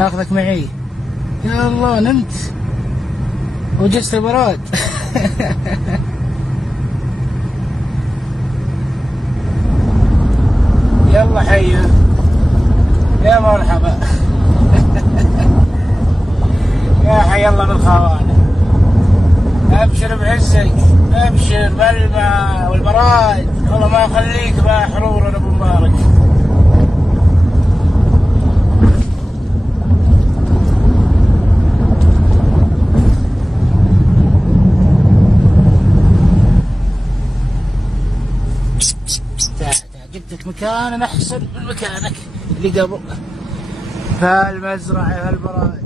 اخذك معي. يا الله نمت وجست براد. يلا حيو، يا مرحبا. يا حي الله بالخوانة. ابشر بعزك، ابشر بالماء والبراد، والله ما يخليك بقى حرور ابو مبارك. جبتك مكان احسن من مكانك اللي قبل، فالمزرعة فالبراد.